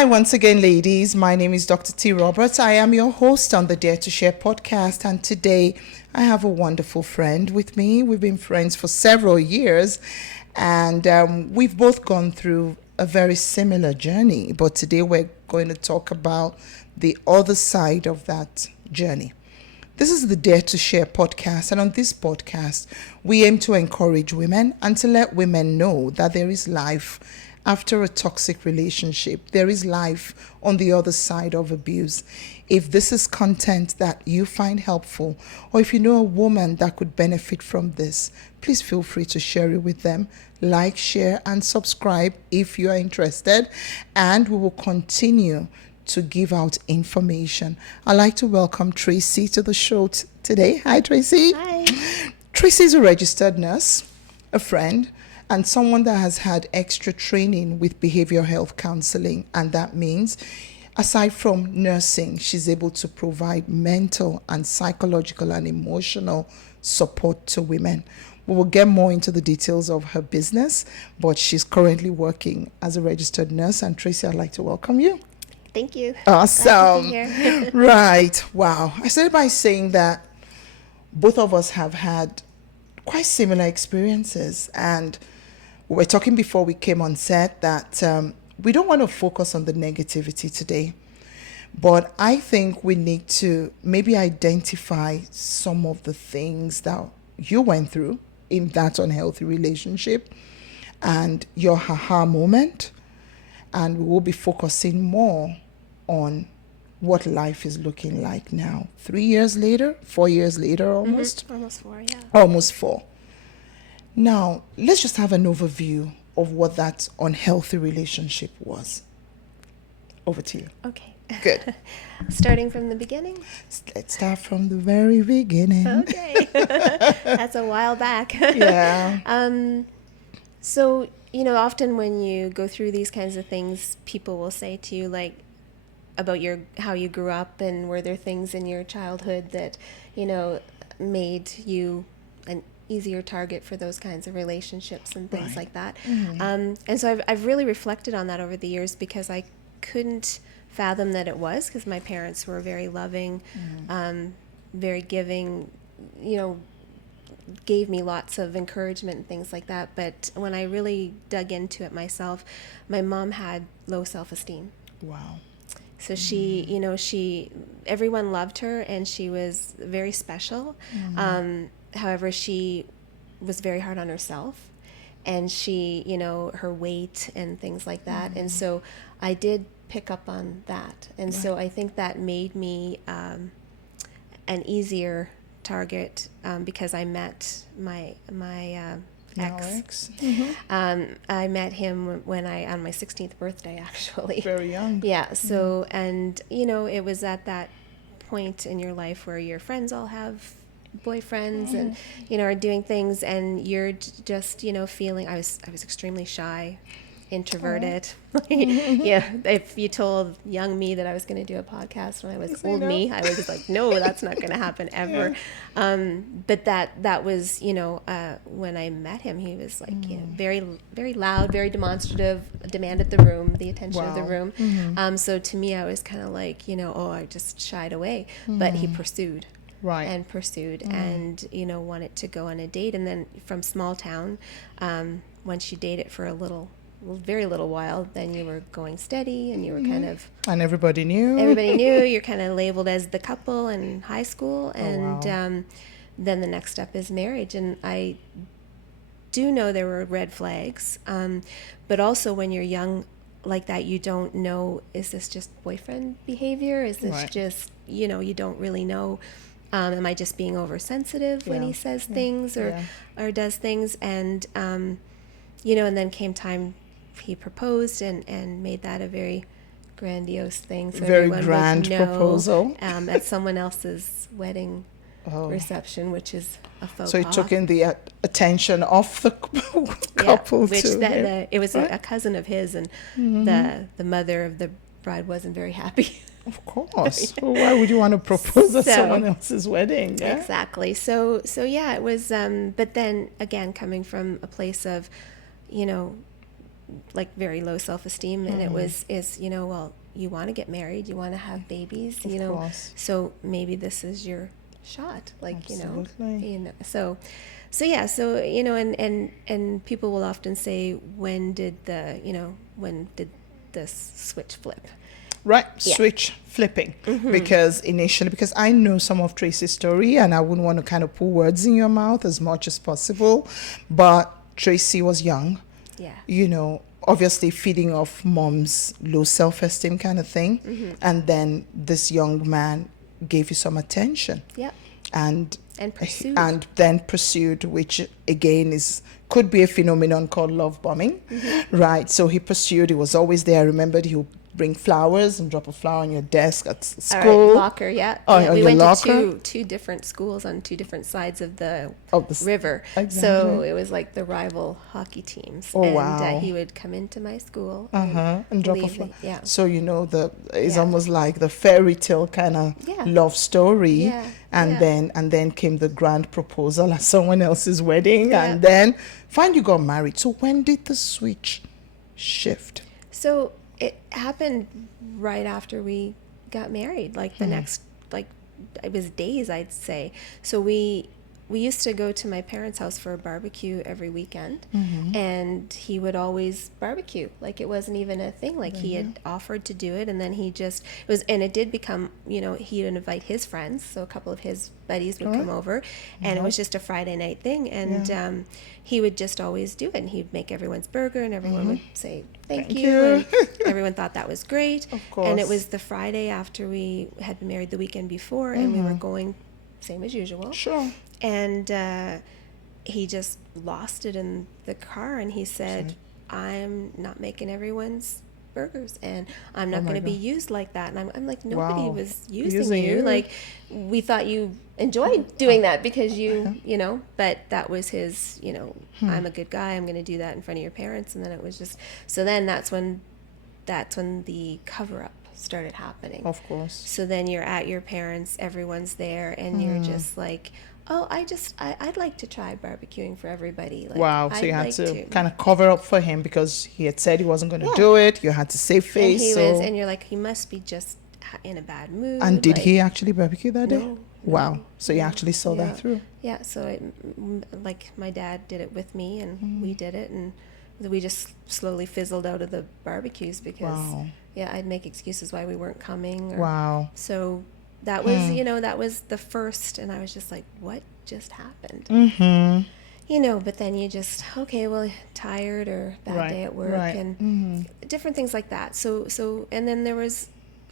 Hi once again, ladies. My name is Dr. T. Roberts. I am your host on the Dare to Share podcast, and today I have a wonderful friend with me. We've been friends for several years, and we've both gone through a very similar journey, but today we're going to talk about the other side of that journey. This is the Dare to Share podcast, and on this podcast, we aim to encourage women and to let women know that there is life after a toxic relationship. There is life on the other side of abuse. If this is content that you find helpful, or if you know a woman that could benefit from this, please feel free to share it with them. Like, share, and subscribe if you are interested, and we will continue to give out information. I'd like to welcome Tracey to the show today. Hi, Tracey. Hi. Tracey is a registered nurse, a friend, and someone that has had extra training with behavioral health counseling. And that means, aside from nursing, she's able to provide mental and psychological and emotional support to women. We will get more into the details of her business, but she's currently working as a registered nurse. And Tracey, I'd like to welcome you. Thank you. Awesome. Glad to be here. Right. Wow. I started by saying that both of us have had quite similar experiences, and we were talking before we came on set that we don't want to focus on the negativity today, but I think we need to maybe identify some of the things that you went through in that unhealthy relationship and your haha moment, and we will be focusing more on what life is looking like now. 3 years later, 4 years later almost. Mm-hmm. Almost 4, yeah. Almost 4. Now, let's just have an overview of what that unhealthy relationship was. Over to you. Okay. Good. Starting from the beginning? Let's start from the very beginning. Okay. That's a while back. Yeah. So, often when you go through these kinds of things, people will say to you, like, about how you grew up, and were there things in your childhood that, made you an easier target for those kinds of relationships and things like that. Mm-hmm. And so I've really reflected on that over the years, because I couldn't fathom that it was, because my parents were very loving, very giving, gave me lots of encouragement and things like that. But when I really dug into it myself, my mom had low self-esteem. Wow. So she, everyone loved her, and she was very special. Mm-hmm. However, she was very hard on herself, and she, her weight and things like that. Mm-hmm. And so I did pick up on that. And so I think that made me an easier target, because I met my ex. Mm-hmm. I met him on my 16th birthday, actually. Very young. Yeah. So, and, it was at that point in your life where your friends all have boyfriends and, are doing things, and you're just, feeling, I was extremely shy, introverted. Yeah. If you told young me that I was going to do a podcast when I was old me, I was just like, no, that's not going to happen ever. Yeah. But that was, when I met him, he was like, very, very loud, very demonstrative, demanded the attention of the room. Mm-hmm. So to me, I was kind of like, I just shied away, but he pursued. Right. And pursued and, wanted to go on a date. And then from small town, once you date it for very little while, then you were going steady, and you were kind of... And everybody knew. You're kind of labeled as the couple in high school. And then the next step is marriage. And I do know there were red flags. But also when you're young like that, you don't know, is this just boyfriend behavior? Is this just, you don't really know. Am I just being oversensitive when he says things or does things? And, and then came time, he proposed and made that a very grandiose thing. So very grand proposal. At someone else's wedding reception, which is a faux So he took in the attention of the couple too. It was a cousin of his, and the mother of the bride wasn't very happy. Of course. Well, why would you want to propose at someone else's wedding? Yeah? Exactly. So yeah, it was. But then again, coming from a place of, like very low self-esteem, and it was, well, you want to get married, you want to have babies, Of course. so maybe this is your shot, like, Absolutely. so yeah, so, and people will often say, when did this switch flip? Right, Yeah. switch flipping. Because I know some of Tracy's story, and I wouldn't want to kind of put words in your mouth as much as possible, but Tracy was young, Yeah. Obviously feeding off mom's low self-esteem kind of thing. And then this young man gave you some attention. Yep. And Pursued. and then pursued, which again could be a phenomenon called love bombing. Right? So he pursued, he was always there. I remembered he would bring flowers and drop a flower on your desk at school. All right, locker, yeah. Oh, Yeah, on we your went locker. to two different schools on two different sides of the Of river. Exactly. So it was like the rival hockey teams. Oh, and wow. he would come into my school And drop a leave flower. me. Yeah. So it's Yeah. almost like the fairy tale kind of Yeah. love story. Yeah. And Yeah. then came the grand proposal at someone else's wedding. Yeah. And then finally you got married. So when did the switch shift? So it happened right after we got married, like the next, like, it was days, I'd say. So we used to go to my parents' house for a barbecue every weekend, and he would always barbecue. Like, it wasn't even a thing. Like, he had offered to do it, and then it did become, he'd invite his friends, so a couple of his buddies would come over, and it was just a Friday night thing, and he would just always do it, and he'd make everyone's burger, and everyone would say thank you, and everyone thought that was great. Of course. And it was the Friday after we had been married the weekend before, and we were going same as usual. Sure. And he just lost it in the car, and he said, I'm not making everyone's burgers, and I'm not going to be used like that. And I'm like, nobody Wow. was using Using you. you. Like, we thought you enjoyed doing that because but that was his, I'm a good guy, I'm going to do that in front of your parents. And then it was just, so then that's when the cover-up started happening. Of course. So then you're at your parents, everyone's there, and you're just like, oh, I'd like to try barbecuing for everybody. Like, Wow. So I'd you had like to kind of cover up for him because he had said he wasn't going to Yeah. do it. You had to save And face. he so... was, and you're like, he must be just in a bad mood. And did like, he actually barbecue that day? No. Wow. no, So you no. actually saw Yeah. that through. Yeah. So like my dad did it with me, and we did it, and we just slowly fizzled out of the barbecues because Wow. I'd make excuses why we weren't coming. Wow. So that was, that was the first, and I was just like, what just happened? But then you just, okay, well, tired or bad day at work, and different things like that. So, and then there was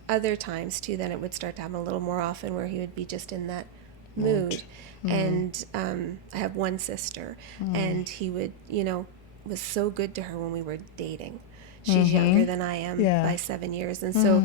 other times too, then it would start to happen a little more often where he would be just in that mood. And I have one sister, and he would, was so good to her when we were dating. She's younger than I am by 7 years, and so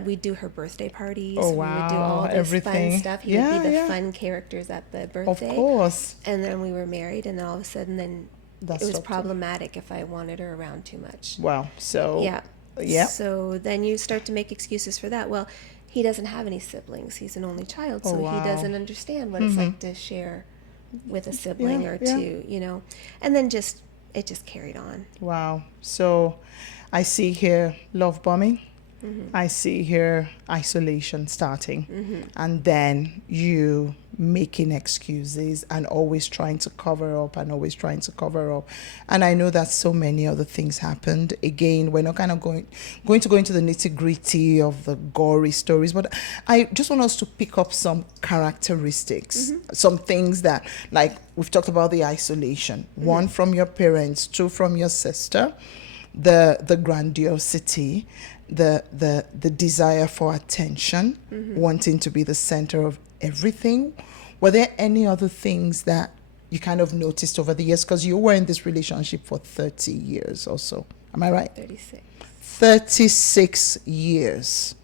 we'd do her birthday parties. Oh, We would do all wow, this everything. fun stuff. He would be the Yeah. fun characters at the Of birthday. course. And then we were married, and all of a sudden, then That it was stopped too. problematic if I wanted her around too much. Wow. So Yeah. Yeah. So then you start to make excuses for that. Well, he doesn't have any siblings. He's an only child, so Oh, wow. he doesn't understand what it's like to share with a sibling Yeah, or yeah. to, and then it just carried on. Wow. So I see here love bombing. I see here isolation starting. And then you making excuses and always trying to cover up and always trying to cover up. And I know that so many other things happened. Again, we're not kind of going to go into the nitty-gritty of the gory stories, but I just want us to pick up some characteristics, some things that, like we've talked about the isolation, one from your parents, two from your sister, the grandiosity, the desire for attention, wanting to be the center of everything. Were there any other things that you kind of noticed over the years? Because you were in this relationship for 30 years or so. Am I right? 36. 36 years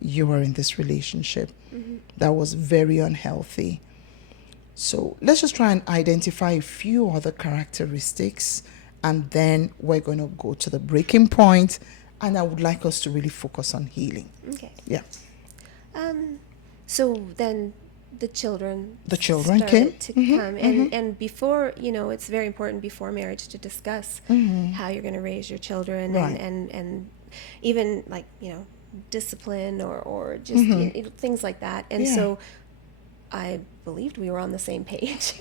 you were in this relationship. That was very unhealthy. So let's just try and identify a few other characteristics, and then we're going to go to the breaking point, and I would like us to really focus on healing. Okay. Yeah. So then the children came started to come. And before, it's very important before marriage to discuss how you're going to raise your children, Right. and even like, discipline or just things like that. And so I believed we were on the same page.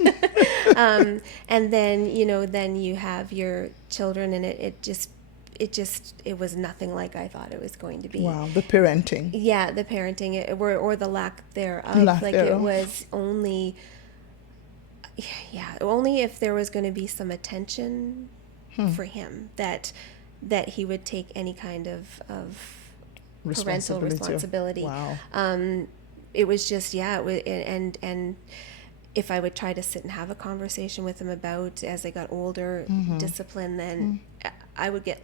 And then, then you have your children, and it was nothing like I thought it was going to be. Wow, the parenting. Yeah, the parenting, or the lack thereof. It was only if there was going to be some attention for him that he would take any kind of parental responsibility. Wow. It was just, it was, and if I would try to sit and have a conversation with him about, as I got older, discipline, then I would get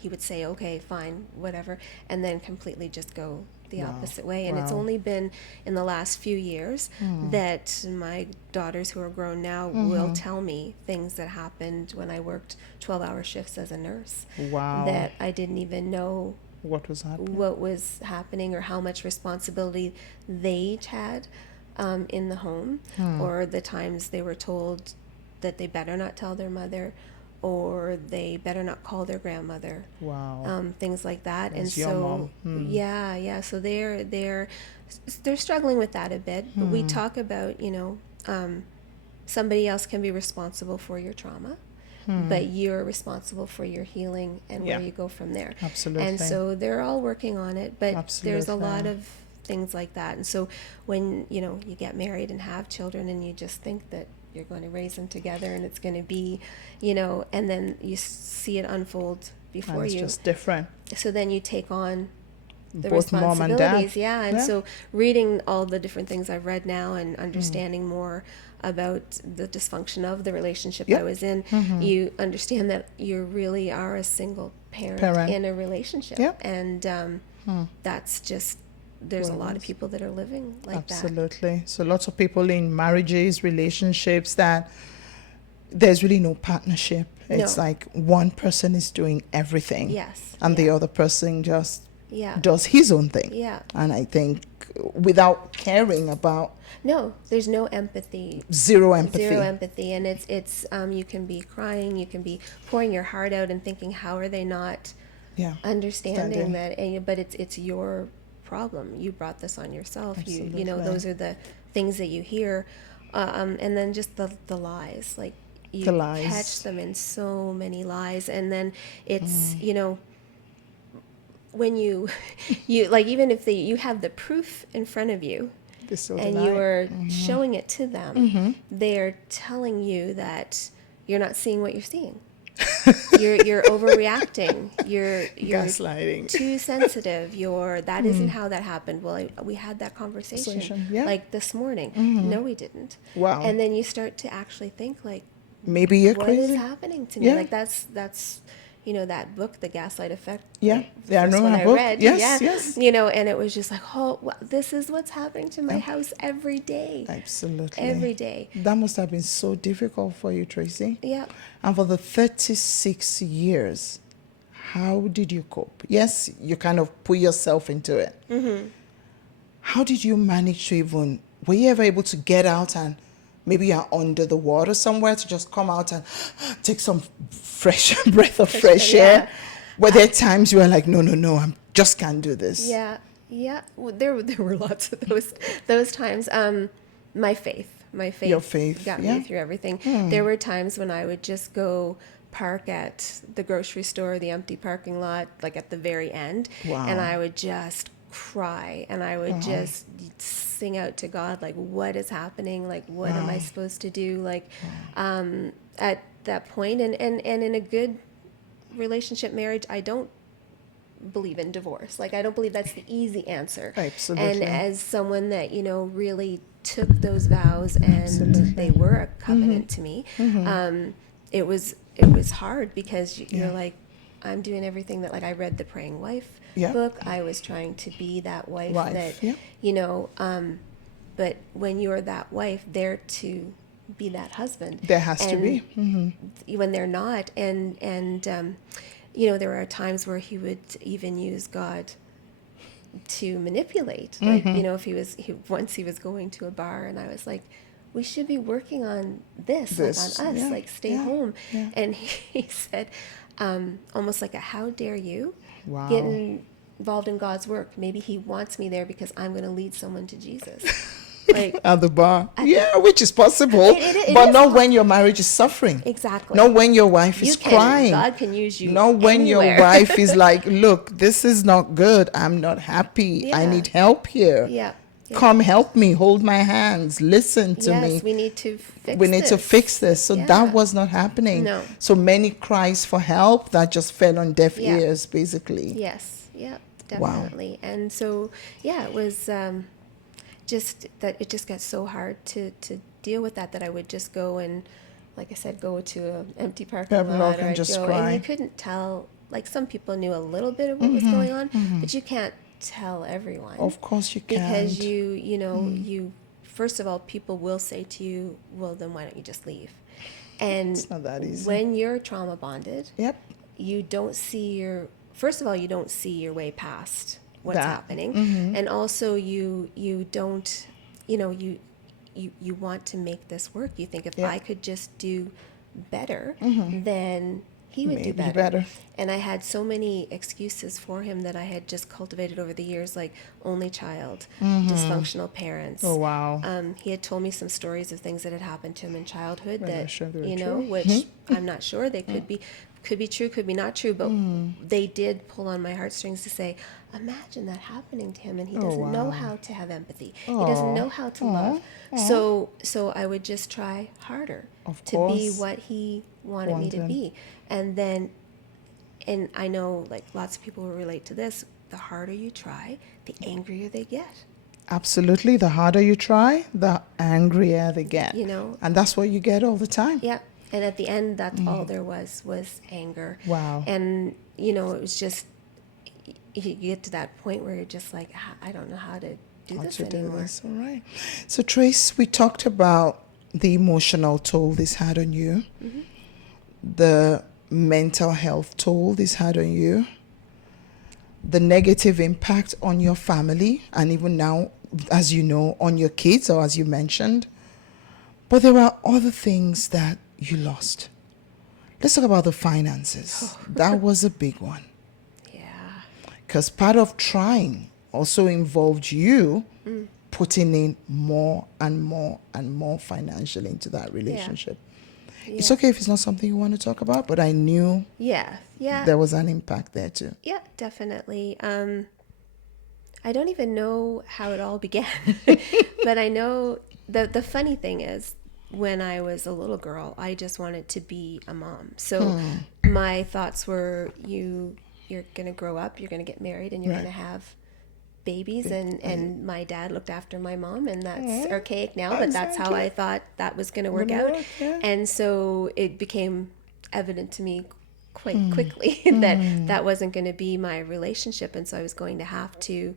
he would say, okay, fine, whatever, and then completely just go the opposite way. And it's only been in the last few years that my daughters, who are grown now, will tell me things that happened when I worked 12-hour shifts as a nurse. Wow. That I didn't even know what was happening or how much responsibility they each had in the home, or the times they were told that they better not tell their mother, or they better not call their grandmother. Wow. Things like that. That's and so so they're struggling with that a bit. But we talk about, somebody else can be responsible for your trauma, but you're responsible for your healing and where you go from there. Absolutely. And so they're all working on it, but there's a lot of things like that. And so when, you get married and have children, and you just think that you're going to raise them together and it's going to be, and then you see it unfold before you. It's just different. So then you take on the both mom and dad. And so reading all the different things I've read now and understanding more about the dysfunction of the relationship I was in, you understand that you really are a single parent. In a relationship. And that's just, there's a lot of people that are living like that. Absolutely. So lots of people in marriages, relationships, that there's really no partnership. It's like one person is doing everything. Yes. And the other person just does his own thing. Yeah. And I think without caring about... No, there's no empathy. Zero empathy. And it's you can be crying, you can be pouring your heart out and thinking, how are they not understanding that? But it's your problem. You brought this on yourself. Absolutely. Those are the things that you hear, and then just the lies. Like you catch them in so many lies, and then it's when you like, even if you have the proof in front of you and you're showing it to them, they're telling you that you're not seeing what you're seeing. You're overreacting. You're gaslighting. Too sensitive. That isn't how that happened. Well, we had that conversation like this morning. No, we didn't. Wow. And then you start to actually think, like, maybe you're crazy. What is happening to me? Like that's that book, The Gaslight Effect. I know that book. Read. Yes. And it was just like, this is what's happening to my house every day. Absolutely. Every day. That must have been so difficult for you, Tracey. Yeah. And for the 36 years, how did you cope? Yes, you kind of put yourself into it. How did you manage to were you ever able to get out, and maybe you're under the water somewhere, to just come out and take some fresh breath of fresh air? Were there times you were like, no, I just can't do this? Yeah. Well, there were lots of those times. My faith. Your faith got me through everything. There were times when I would just go park at the grocery store, the empty parking lot, like at the very end. Wow. And I would just cry, and I would just sing out to God, like, what is happening? Like, what am I supposed to do? Like, at that point, and in a good relationship, marriage, I don't believe in divorce. Like, I don't believe that's the easy answer. Absolutely. And as someone that, really took those vows, and they were a covenant to me, it was hard, because you're like, I'm doing everything that, like, I read the Praying Wife book. I was trying to be that wife that, but when you're that wife, they're to be that husband. There has to be. When they're not, and there are times where he would even use God to manipulate. Like, you know, if once he was going to a bar, and I was like, we should be working on this, like on us, like stay home. Yeah. And he said, almost like a, how dare you Wow. get involved in God's work? Maybe he wants me there because I'm going to lead someone to Jesus. Like At the bar. Which is possible. It but is not when your marriage is suffering. Exactly. Not when your wife is crying. God can use you. Not when anywhere. your wife is like, look, this is not good. I'm not happy. I need help here. Yeah. Come help me. Hold my hands. Listen to me. Yes, we need to fix this. We need to fix this. So that was not happening. No. So many cries for help that just fell on deaf ears, basically. Yes. Yeah, definitely. Wow. And so, it was just that it just got so hard to deal with that I would just go and, like I said, go to an empty parking lot and just cry. And you couldn't tell, like some people knew a little bit of what was going on, but you can't tell everyone. Of course you can't. Because you know, you, first of all, people will say to you, well, then why don't you just leave? And it's not that easy. When you're trauma bonded, you don't see first of all, you don't see your way past what's happening. And also you don't, you want to make this work. You think if I could just do better, then he would do better. And I had so many excuses for him that I had just cultivated over the years, like only child, dysfunctional parents. Oh, wow. He had told me some stories of things that had happened to him in childhood true. Which I'm not sure they could be true, could be not true, but they did pull on my heartstrings to say, imagine that happening to him, and he doesn't know how to have empathy. He doesn't know how to love. So I would just try harder to be what he wanted me to be. And then, and I know like lots of people will relate to this, the harder you try, the angrier they get. Absolutely. The harder you try, the angrier they get. And that's what you get all the time. Yeah. And at the end, that's all there was anger. Wow. And, it was just, you get to that point where you're just like, I don't know how to do this anymore. All right. So, Trace, we talked about the emotional toll this had on you, the mental health toll this had on you, the negative impact on your family, and even now, as you know, on your kids, or as you mentioned. But there are other things that you lost. Let's talk about the finances. That was a big one. Yeah. Because part of trying also involved you putting in more and more and more financially into that relationship. Yeah. It's okay if it's not something you want to talk about, but I knew there was an impact there too. Yeah, definitely. I don't even know how it all began, but I know the funny thing is, when I was a little girl, I just wanted to be a mom. So my thoughts were, you're going to grow up, you're going to get married, and you're going to have babies. And my dad looked after my mom, and that's archaic now, but that's how I thought that was going to work out. And so it became evident to me quite quickly that wasn't going to be my relationship. And so I was going to have to,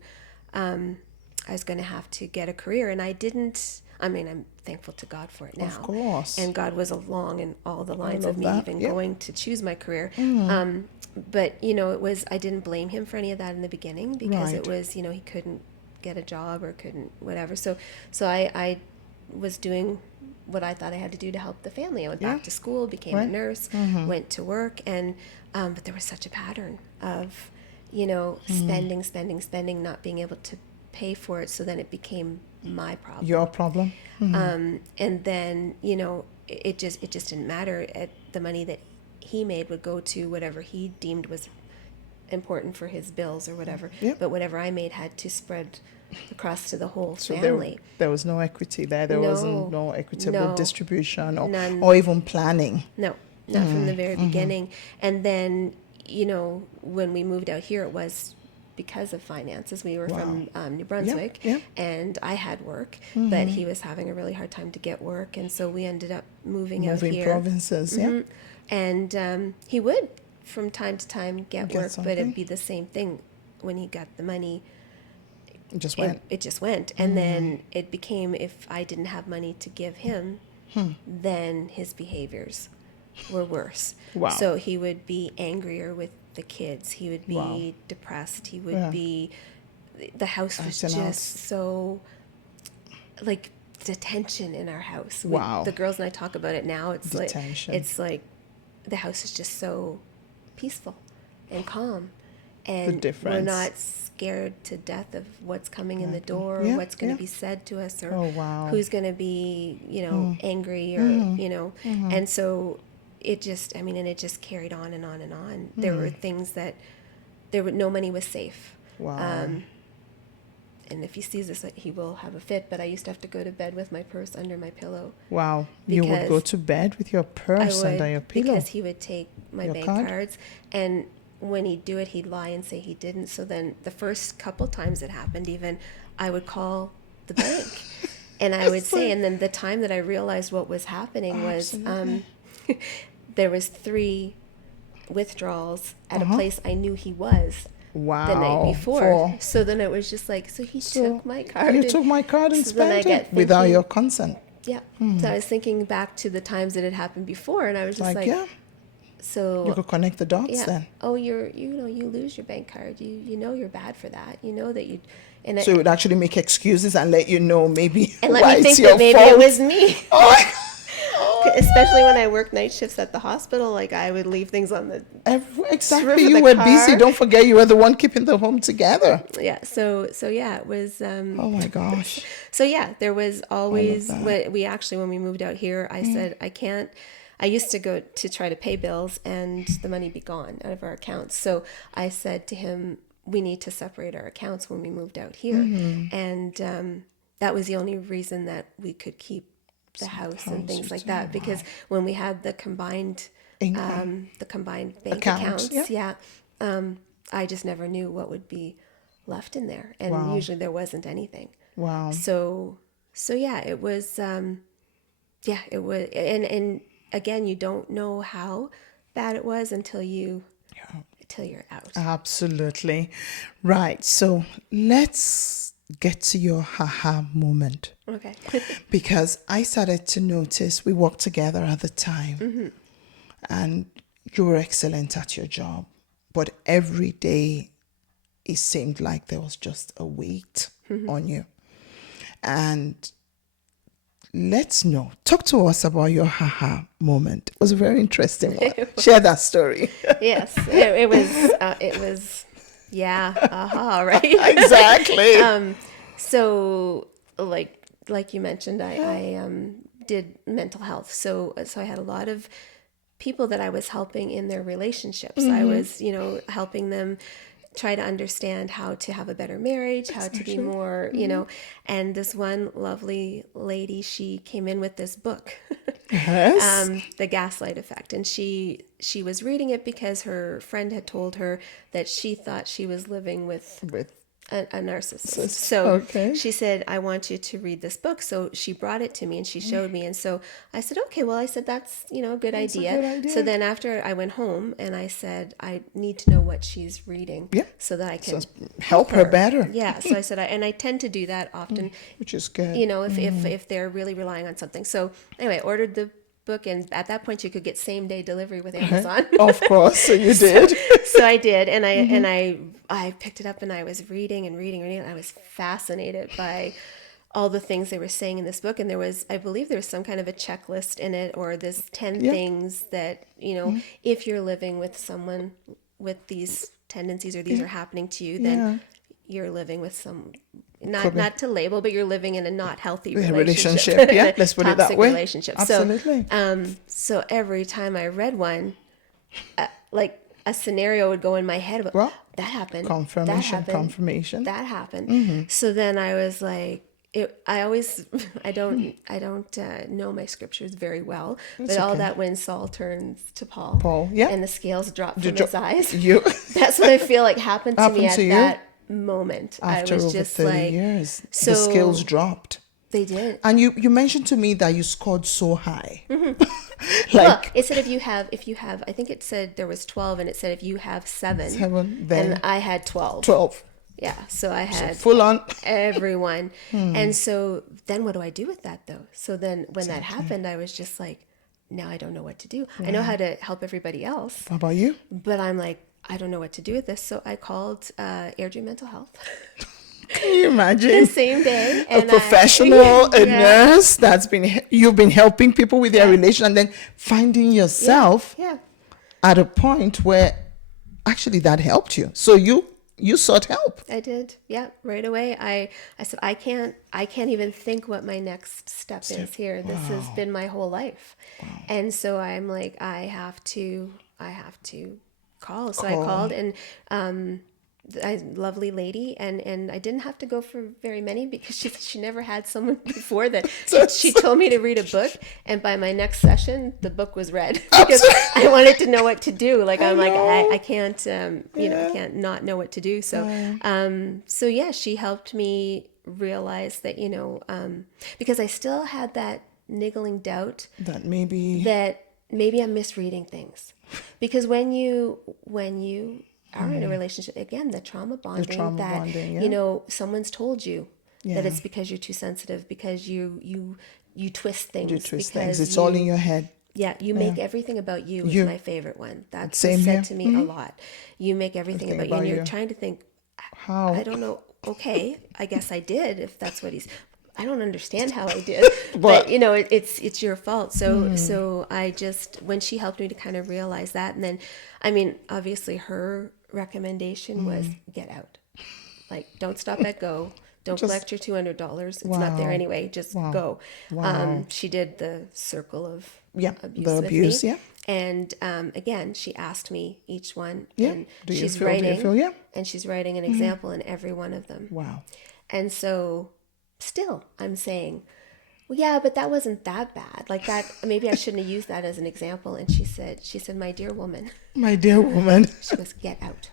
get a career. And I didn't. I mean, I'm thankful to God for it now. Of course. And God was along in all the lines of me even going to choose my career. But, I didn't blame him for any of that in the beginning, because it was, he couldn't get a job or couldn't whatever. So I was doing what I thought I had to do to help the family. I went back to school, became a nurse, went to work. And but there was such a pattern of, spending, not being able to pay for it. So then it became my problem. Your problem. And then it just didn't matter. The money that he made would go to whatever he deemed was important for his bills or whatever. But whatever I made had to spread across to the whole family. There was no equity there. There wasn't no equitable distribution or even planning. No, not from the very beginning. And then when we moved out here, it was because of finances. We were from New Brunswick, and I had work, but he was having a really hard time to get work, and so we ended up moving out here. Provinces, And he would, from time to time, get work, but it'd be the same thing. When he got the money, it just went. It just went, and then it became, if I didn't have money to give him, then his behaviors were worse. So he would be angrier with the kids. He would be depressed. He would be, the house was Acting out. just so, like, detention in our house. Wow. The girls and I talk about it now. Detention. It's like the house is just so peaceful and calm, and we're difference. not scared to death of what's coming in the door, Yeah, what's going to yeah. be said to us, or Oh, wow. who's going to be, angry, or and so it just, and it just carried on and on and on. There were things that no money was safe. Wow. And if he sees this, he will have a fit. But I used to have to go to bed with my purse under my pillow. Wow. You would go to bed with your purse under your pillow? Because he would take my bank cards. And when he'd do it, he'd lie and say he didn't. So then the first couple times it happened, even, I would call the bank. And I would say, and then the time that I realized what was happening was there was 3 withdrawals at a place I knew he was. Wow. The night before. So then it was just like, so he took my card. You took my card and so spent it without your consent. Yeah. So I was thinking back to the times that had happened before, and I was just like yeah. So you could connect the dots then. Oh, you lose your bank card. You know you're bad for that. You know that you. And so it would actually make excuses and let you know maybe and let why me think it's your that maybe fault. it was me. Oh. Especially when I worked night shifts at the hospital, like I would leave things on the exactly. You were busy. Don't forget, you were the one keeping the home together. Yeah. So yeah, it was. Oh my gosh. So yeah, there was always when we moved out here. I said I can't. I used to go to try to pay bills and the money be gone out of our accounts. So I said to him, we need to separate our accounts when we moved out here, and that was the only reason that we could keep the house and things like that, because when we had the combined bank accounts, I just never knew what would be left in there, and usually there wasn't anything. Wow. So yeah, it was it was, and again, you don't know how bad it was until you're out. Absolutely. Right. So let's get to your haha moment. Okay. Because I started to notice, we worked together at the time, and you were excellent at your job, but every day it seemed like there was just a weight on you. And talk to us about your haha moment. It was a very interesting one. Share that story. Yes, it was aha, right? Exactly. So like you mentioned, I did mental health. So I had a lot of people that I was helping in their relationships. I was, helping them try to understand how to have a better marriage, how to be more, and this one lovely lady, she came in with this book, Yes. The Gaslight Effect. And she was reading it because her friend had told her that she thought she was living with a narcissist. So she said, I want you to read this book. So she brought it to me and she showed me. And so I said, okay, well, I said, that's, a good idea. So then after I went home and I said, I need to know what she's reading so that I can help her better. Yeah. So I said, and I tend to do that often. Which is good. If they're really relying on something. So anyway, I ordered the book, and at that point you could get same day delivery with Amazon. Of course, so you did. So I did, and I picked it up and I was reading, and I was fascinated by all the things they were saying in this book. And I believe there was some kind of a checklist in it, or this 10 things that, if you're living with someone with these tendencies, or these are happening to you, then you're living with some, not to label, but you're living in a not healthy relationship. Yeah, let's put it that way. Relationship. Absolutely. So every time I read one, like a scenario would go in my head about, that happened. Confirmation. That happened. So then I was like, I don't know my scriptures very well, but all that when Saul turns to Paul, and the scales drop from his eyes, that's what I feel like happened to me at that moment. After I was over just 30 years, the scales dropped. They did. And you mentioned to me that you scored so high. It said if you have, I think it said there was 12, and it said if you have 7, then, and I had 12. Yeah, so I had full on everyone. And so then what do I do with that though? So then when that happened, I was just like, now I don't know what to do. I know how to help everybody else. How about you? But I'm like, I don't know what to do with this. So I called Airdrie Mental Health. Can you imagine? The same day. A professional, a yeah. nurse you've been helping people with their relation, and then finding yourself Yeah. at a point where actually that helped you. So you sought help. I did. Yeah, right away. I said I can't even think what my next step is here. This has been my whole life. And so I'm like I have to call. So I called, and a lovely lady, and I didn't have to go for very many because she never had someone before that she told me to read a book, and by my next session the book was read because I wanted to know what to do. Like I'm like I can't I can't not know what to do. So so yeah, she helped me realize that because I still had that niggling doubt That maybe I'm misreading things, because when you are in a relationship, again, the trauma bonding, someone's told you that it's because you're too sensitive, because you twist things. you twist because things. It's all in your head. Yeah, you make everything about you is my favorite one. That's Same said here. to me a lot. You make everything about you, and you're trying to think, how? I don't know. Okay, I guess I did. If that's what I don't understand how I did, but it's your fault. So I just, when she helped me to kind of realize that, and then, I mean, obviously her recommendation was get out. Like, don't stop at go. Don't collect your $200. It's not there anyway. Just go. She did the circle of abuse the with abuse, me. And again, she asked me each one. And Do you she's feel, writing, and she's writing an example in every one of them. Wow. And so still I'm saying, well, yeah, but that wasn't that bad. Like that, maybe I shouldn't have used that as an example. And she said, my dear woman, she goes, get out.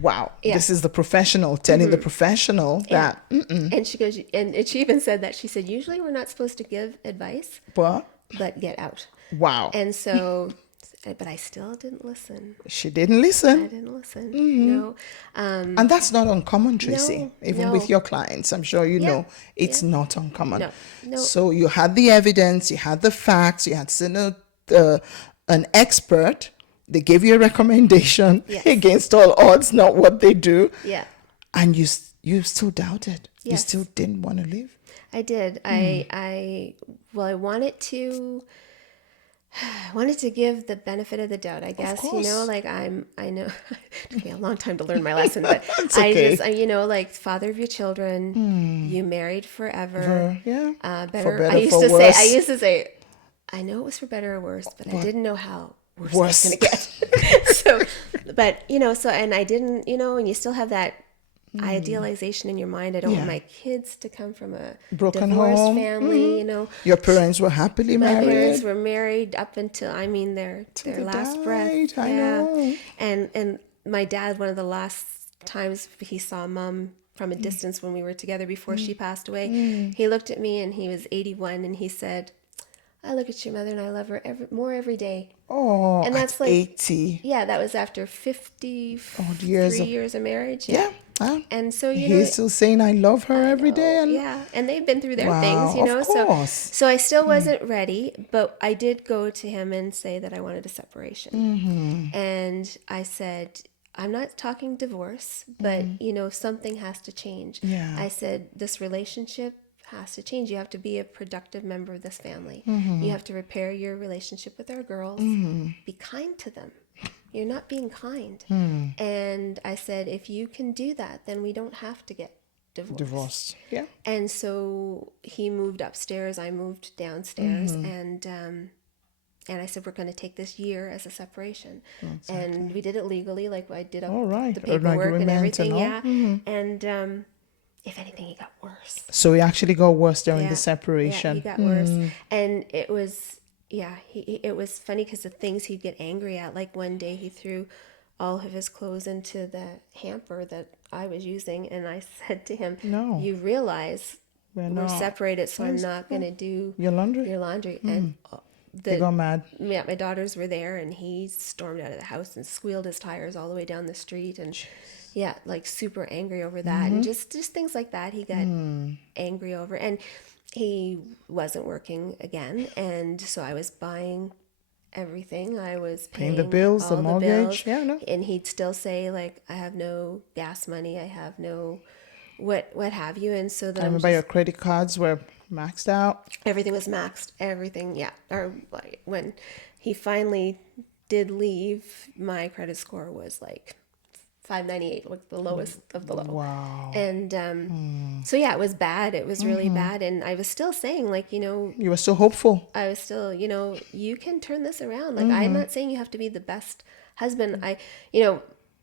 Wow. Yeah. This is the professional telling the professional that. And she goes, and she even said that, she said, usually we're not supposed to give advice, but get out. Wow. And so, but I still didn't listen. She didn't listen. I didn't listen. No. And that's not uncommon, Tracey. No, Even with your clients, I'm sure you know it's not uncommon. No. So you had the evidence, you had the facts, you had seen an expert. They gave you a recommendation against all odds, not what they do. Yeah. And you still doubted. Yes. You still didn't want to leave. I did. I wanted to give the benefit of the doubt, I guess. Like I know it took me a long time to learn my lesson, but okay. Like father of your children, you married forever. Better. For better, I used to say, I know it was for better or worse, but I didn't know how worse I was going to get. So, but and I didn't, and you still have that idealization in your mind. I don't want my kids to come from a broken divorced home. family. Your parents were happily married. My parents were married up until their last breath. I know. And my dad, one of the last times he saw Mom from a distance when we were together before she passed away, he looked at me, and he was 81, and he said, I look at your mother and I love her more every day. Oh, and that's like 80. Yeah, that was after 53 years of marriage. Yeah. And so he's still saying I love her every day. And and they've been through their things, Of course. So I still wasn't ready, but I did go to him and say that I wanted a separation. And I said, I'm not talking divorce, but something has to change. I said, this relationship has to change. You have to be a productive member of this family. You have to repair your relationship with our girls. Be kind to them. You're not being kind. And I said, if you can do that, then we don't have to get divorced. Yeah. And so he moved upstairs, I moved downstairs, and I said, we're going to take this year as a separation. Exactly. And we did it legally, like I did the paperwork and everything. And if anything, he got worse. So he actually got worse during the separation. Yeah, he got worse. And it was, it was funny because the things he'd get angry at, like one day he threw all of his clothes into the hamper that I was using. And I said to him, no, you realize we're separated, so I'm not going to do your laundry. And they got mad. Yeah, my daughters were there, and he stormed out of the house and squealed his tires all the way down the street. And like super angry over that. And just things like that he got angry over. And he wasn't working again. And so I was buying everything. I was paying the bills, all the mortgage. Bills. And he'd still say, like, I have no gas money. I have no what have you. And so then I remember your credit cards were maxed out. everything was maxed, everything. Yeah. Or like when he finally did leave, my credit score was like 598, like the lowest of the low. Wow. And so yeah, it was bad. It was really bad. And I was still saying, like, You were so hopeful. I was still, you can turn this around. Like, I'm not saying you have to be the best husband.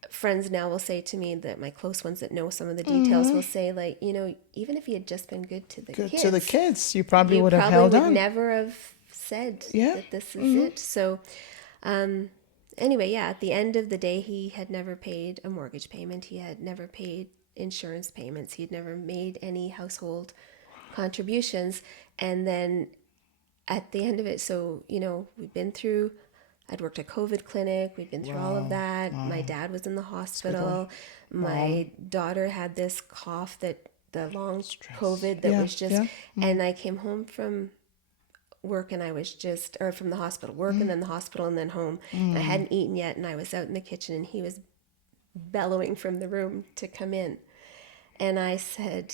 Friends now will say to me, that my close ones that know some of the details will say, like, even if he had just been good to the Good kids, to the kids. You probably would have probably held would on. never have said Yeah. that this is it. So, anyway, yeah, at the end of the day, he had never paid a mortgage payment. He had never paid insurance payments. He'd never made any household contributions. And then at the end of it, so, we've been through, I'd worked at COVID clinic. We'd been through all of that. My dad was in the hospital. My daughter had this cough, that the long COVID that was just, and I came home from work and I was just, or from the hospital, work and then the hospital and then home. And I hadn't eaten yet, and I was out in the kitchen and he was bellowing from the room to come in. And I said,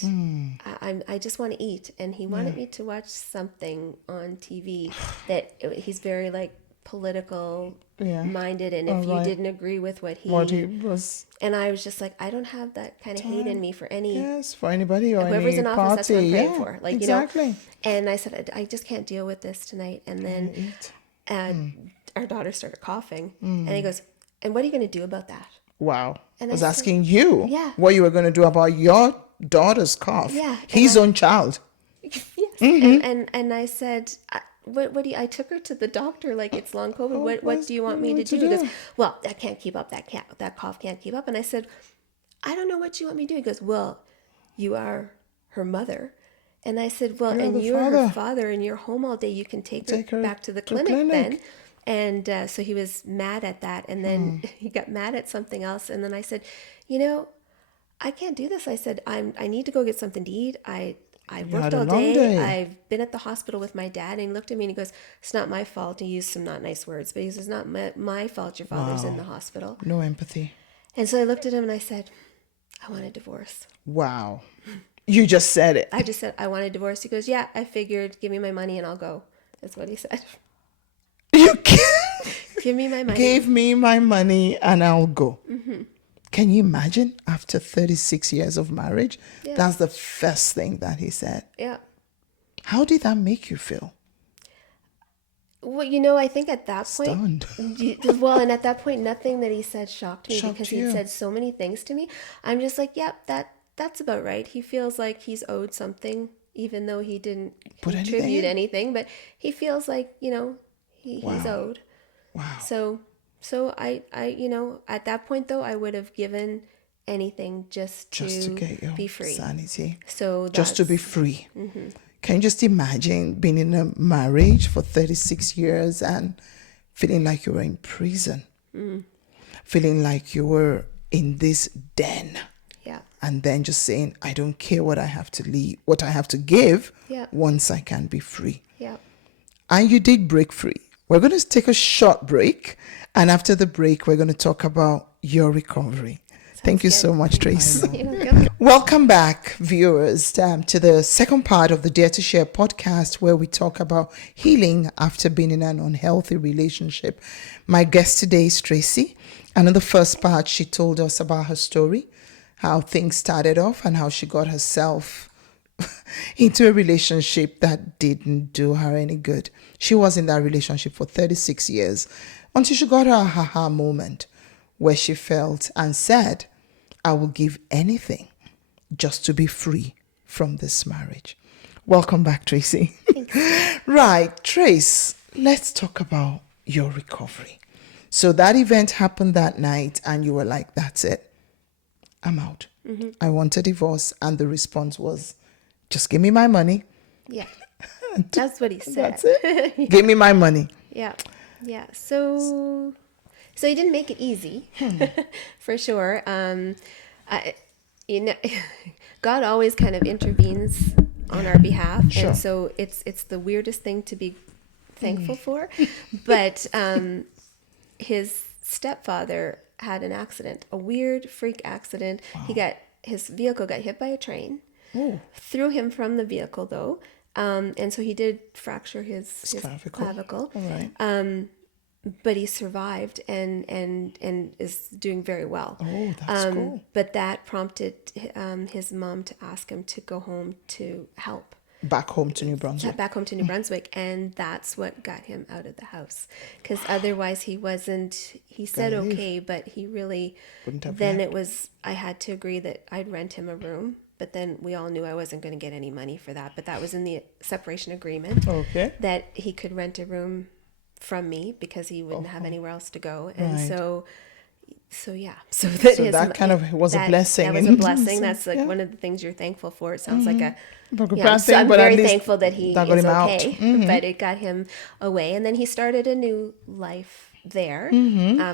I just want to eat. And he wanted me to watch something on TV that he's very like political minded. And if you didn't agree with what he was, and I was just like, I don't have that kind of hate in me for any, for anybody or whoever's any in office, party. that's what I'm praying for. Like, exactly. And I said, I just can't deal with this tonight. And then our daughter started coughing and he goes, and what are you going to do about that? Wow. And I was said, asking you Yeah. what you were going to do about your daughter's cough. Yeah. His own child. Yes. And I said, what do you, I took her to the doctor, like, it's long COVID. What do you want me to do? He goes, well, that can't keep up. That cough can't keep up. And I said, I don't know what you want me to do. He goes, well, you are her mother. And I said, well, and you're her father and you're home all day. You can take her back to the clinic then. And so he was mad at that. And then he got mad at something else. And then I said, I can't do this. I said, I need to go get something to eat. I worked all day. I've been at the hospital with my dad. And he looked at me and he goes, it's not my fault. He used some not nice words, but he says, it's not my fault your father's in the hospital. No empathy. And so I looked at him and I said, I want a divorce. Wow. You just said it. I just said, I want a divorce. He goes, yeah, I figured, give me my money and I'll go. That's what he said. You give me my money. Give me my money and I'll go. Mm-hmm. Can you imagine after 36 years of marriage? Yeah. That's the first thing that he said. Yeah. How did that make you feel? Well, I think at that point, stunned. And at that point, nothing that he said shocked me because he said so many things to me. I'm just like, yep, that's about right. He feels like he's owed something, even though he didn't contribute anything, but he feels like, he's owed. Wow. So I at that point though, I would have given anything just to get your be free. Sanity. So just to be free. Mm-hmm. Can you just imagine being in a marriage for 36 years and feeling like you were in prison? Feeling like you were in this den. Yeah. And then just saying, I don't care what I have to give once I can be free. Yeah. And you did break free. We're going to take a short break. And after the break, we're going to talk about your recovery. Thank you so much, Tracey. Welcome back, viewers, to the second part of the Dare to Share podcast, where we talk about healing after being in an unhealthy relationship. My guest today is Tracey. And in the first part, she told us about her story, how things started off and how she got herself into a relationship that didn't do her any good. She was in that relationship for 36 years until she got her aha moment, where she felt and said, I will give anything just to be free from this marriage. Welcome back, Tracey. Right, Trace, let's talk about your recovery. So that event happened that night and you were like, that's it. I'm out. Mm-hmm. I want a divorce. And the response was, just give me my money. Yeah. That's what he said. That's it. Give me my money. Yeah. Yeah. So he didn't make it easy, for sure. God always kind of intervenes on our behalf. Sure. And so it's the weirdest thing to be thankful for. But his stepfather had an accident, a weird freak accident. Wow. He got his vehicle got hit by a train, Oh, threw him from the vehicle though. And so he did fracture his clavicle. All right. But he survived and is doing very well. Oh, that's cool. But that prompted his mom to ask him to go home to help. Back home to New Brunswick. Back home to New Brunswick, and that's what got him out of the house. Because otherwise, he wasn't. He said Gonna leave. okay, but he really. Wouldn't have Then left. it was. I had to agree that I'd rent him a room, but then we all knew I wasn't going to get any money for that. But that was in the separation agreement. Okay. That he could rent a room from me because he wouldn't have anywhere else to go, and Right. so yeah, so that, So that kind of was a blessing. That was a blessing. That's like one of the things you're thankful for. It sounds like a Like a yeah, bad so thing, I'm but at very least thankful that he that got is him out. okay, but it got him away, and then he started a new life there.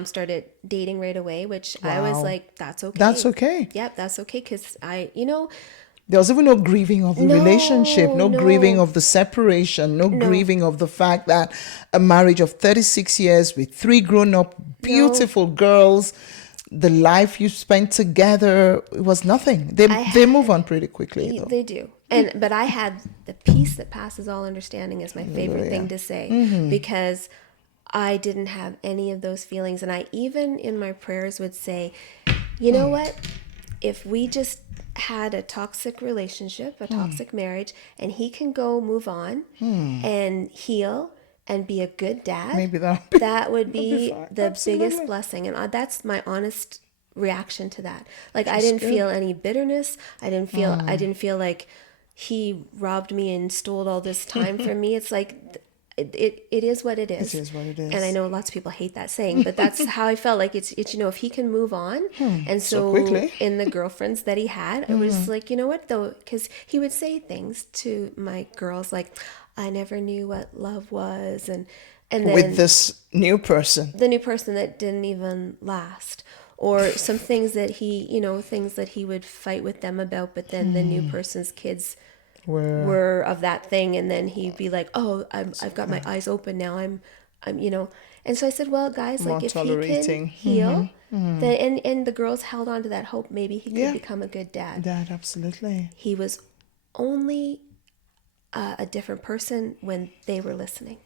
Started dating right away, which I was Wow. like, that's okay. That's okay. Yep, that's okay, because There was even no grieving of the No, relationship, no no. grieving of the separation, no grieving of the fact that a marriage of 36 years with 3 grown-up, beautiful girls, the life you spent together, it was nothing. They move on pretty quickly, though. They do. But I had the peace that passes all understanding is my favorite thing to say, because I didn't have any of those feelings. And I even in my prayers would say, you know what? If we just had a toxic relationship, a toxic marriage, and he can go move on and heal and be a good dad, Maybe that would be fine. the Absolutely. biggest blessing. And that's my honest reaction to that. Like, I didn't feel any bitterness. I didn't feel like he robbed me and stole all this time from me. It's like, it is what it is. It is what it is. And I know lots of people hate that saying, but that's how I felt. Like, it's if he can move on. And So quickly. in the girlfriends that he had, it was like, you know what though? Because he would say things to my girls like, I never knew what love was. And then With this new person. the new person that didn't even last, or some things that he would fight with them about, but then the new person's kids were of that thing, and then he'd be like, oh, I've got my eyes open now, I'm and so I said, well, guys, More like, if he tolerating. can heal, then and the girls held on to that hope, maybe he could become a good dad. Dad, absolutely. He was only a different person when they were listening.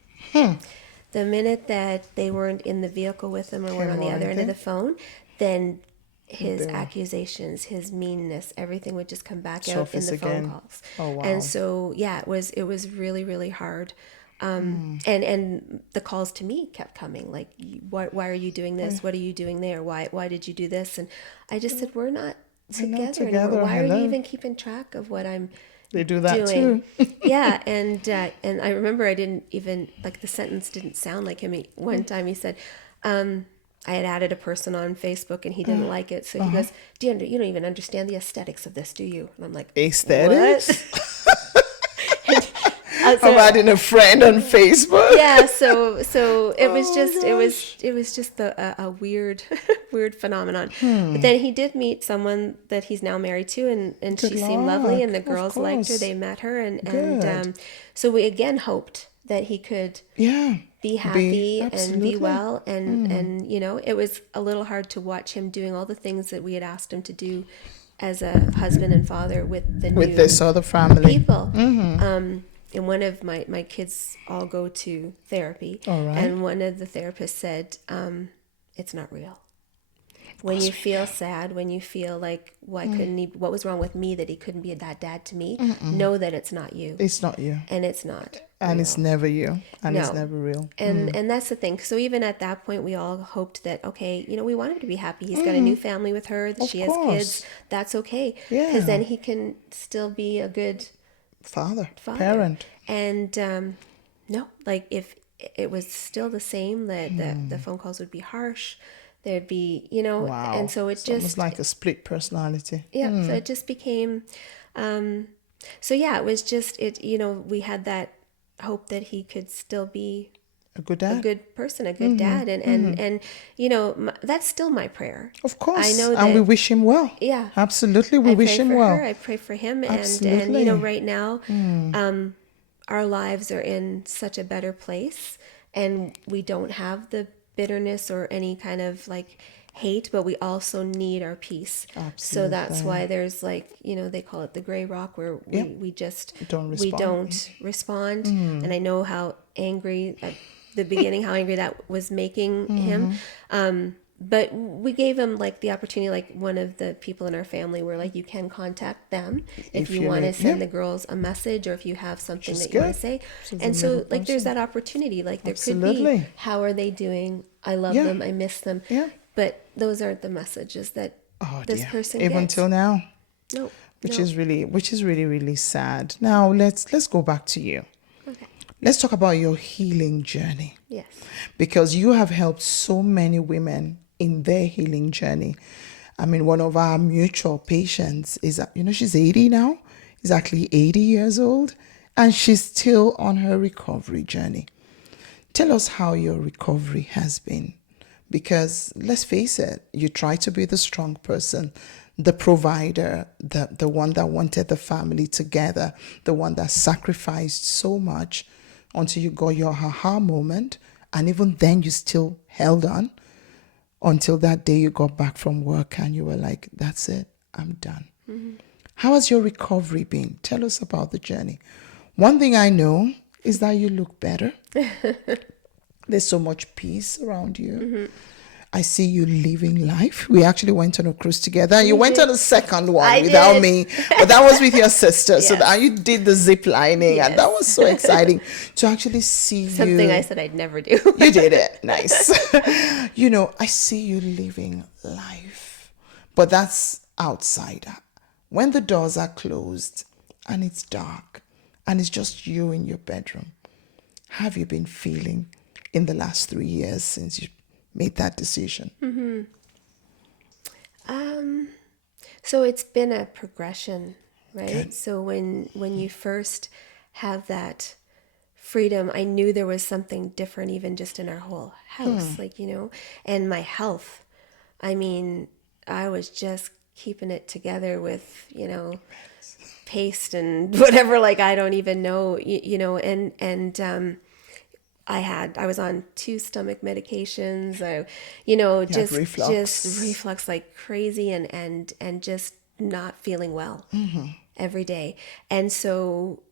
The minute that they weren't in the vehicle with him or weren't on the other end of the phone, then his accusations, his meanness, everything would just come back out in Surface the again. phone calls. Oh, wow. And so, yeah, it was really, really hard. And the calls to me kept coming, like, why are you doing this? What are you doing there? Why did you do this? And I just said, we're not together anymore. Why are you even keeping track of what I'm They do that doing? too. Yeah, and I remember I didn't even, like, the sentence didn't sound like him. One time he said, I had added a person on Facebook and he didn't like it, so he goes, you don't even understand the aesthetics of this, do you? And I'm like, Aesthetics? what? I'm adding a friend on Facebook. Yeah, so it was it was just a weird weird phenomenon. But then he did meet someone that he's now married to, and she seemed lovely, and the girls liked her. They met her, and so we again hoped that he could be happy and be well, and it was a little hard to watch him doing all the things that we had asked him to do as a husband and father with This other family. people. And one of my kids all go to therapy. All right. And one of the therapists said, it's not real. When you feel sad, when you feel like, why couldn't he, what was wrong with me that he couldn't be that dad to me? Know that it's not you. It's not you. And it's not. And it's never you. And it's No. never real. And that's the thing. So even at that point, we all hoped that, okay, we want him to be happy. He's got a new family with her. That she has kids. That's okay. Yeah. Because then he can still be a good Father. parent. And no, like, if it was still the same, that the phone calls would be harsh. There'd be, Wow. and so It's almost like a split personality. Yeah, so it just became, so yeah, it was just, we had that hope that he could still be A good dad. a good person, a good dad. And that's still my prayer. Of course. I know and that- we wish him well. Yeah. Absolutely. We wish him well. I pray for him. Absolutely. And right now, our lives are in such a better place, and we don't have the bitterness or any kind of, like, hate, but we also need our peace. So that's why there's like, they call it the gray rock, where we just Don't we respond. don't respond. And I know how angry at the beginning, how angry that was making him. But we gave him like the opportunity, like one of the people in our family were like, you can contact them if you want to send the girls a message, or if you have something that you want to say. And so like there's that opportunity, like there could be, how are they doing? I love them. I miss them. But those aren't the messages that this person even gets. till now. No. Which is really, really sad. Now let's go back to you. Okay. Let's talk about your healing journey. Yes. Because you have helped so many women in their healing journey. I mean, one of our mutual patients is, she's 80 now, exactly 80 years old, and she's still on her recovery journey. Tell us how your recovery has been. Because let's face it, you try to be the strong person, the provider, the one that wanted the family together, the one that sacrificed so much until you got your aha moment. And even then you still held on until that day you got back from work and you were like, that's it, I'm done. Mm-hmm. How has your recovery been? Tell us about the journey. One thing I know is that you look better. There's so much peace around you. Mm-hmm. I see you living life. We actually went on a cruise together. You went on a second one without me, but that was with your sister. Yes. So that you did the zip lining, and that was so exciting to actually see something I said I'd never do. You did it. Nice. I see you living life, but that's outside. When the doors are closed and it's dark and it's just you in your bedroom, how have you been feeling in the last 3 years since you made that decision? Mm-hmm. So it's been a progression, right? Good. So when you first have that freedom, I knew there was something different even just in our whole house, and my health. I mean, I was just keeping it together with, paste and whatever, I don't even know, I was on 2 stomach medications. Just reflux like crazy, and just not feeling well every day. And so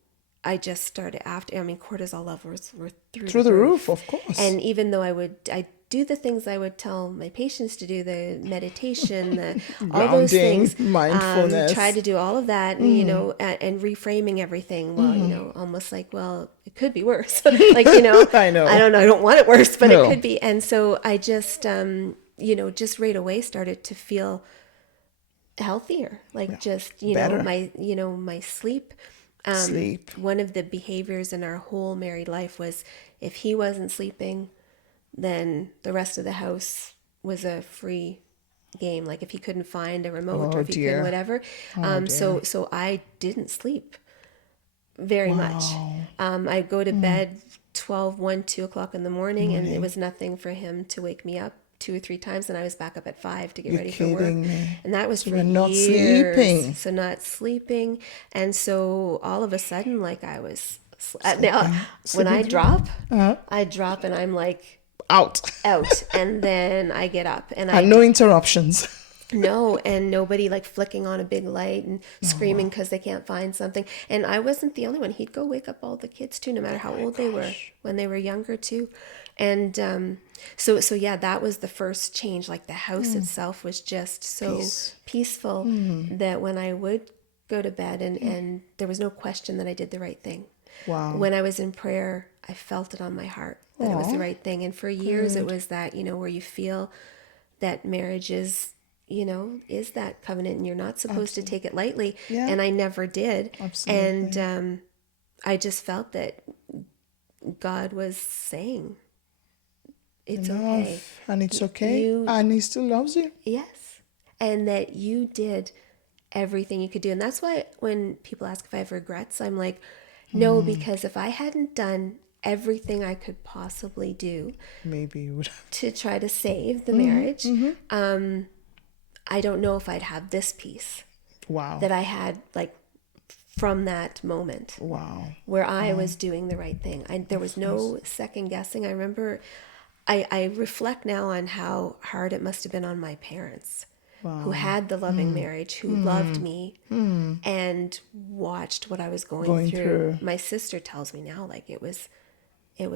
I just started cortisol levels were through the roof, of course. And even though I do the things I would tell my patients to do, the meditation, all those things, mindfulness, try to do all of that, and reframing everything. Well, almost like, well, it could be worse. I know. I don't know. I don't want it worse, but it could be. And so I just, just right away started to feel healthier, better. My sleep. One of the behaviors in our whole married life was, if he wasn't sleeping, then the rest of the house was a free game. Like if he couldn't find a remote, or if he couldn't whatever. So I didn't sleep very much. I'd go to bed 12, 1, 2 o'clock in the morning, and it was nothing for him to wake me up 2 or 3 times, and I was back up at 5 to get ready for work. Me. And that was for not years. Sleeping. So not sleeping. And so all of a sudden, I was when I drop, and I'm like out, and then I get up, and no interruptions. No, and nobody flicking on a big light and screaming because they can't find something. And I wasn't the only one. He'd go wake up all the kids too, no matter how old they were, when they were younger too. And so that was the first change. The house itself was just so peaceful that when I would go to bed, and there was no question that I did the right thing. Wow. When I was in prayer, I felt it on my heart that it was the right thing. And for years it was that, where you feel that marriage is that covenant, and you're not supposed to take it lightly. Yeah. And I never did. Absolutely. And I just felt that God was saying, it's okay. And it's okay. And he still loves you. Yes. And that you did everything you could do. And that's why when people ask if I have regrets, I'm like, no, because if I hadn't done everything I could possibly do, maybe you would have, to try to save the marriage, I don't know if I'd have this peace. Wow. That I had from that moment. Wow. Where I was doing the right thing. There was no second guessing. I remember I reflect now on how hard it must have been on my parents, who had the loving marriage, who loved me and watched what I was going through. My sister tells me now, like, it was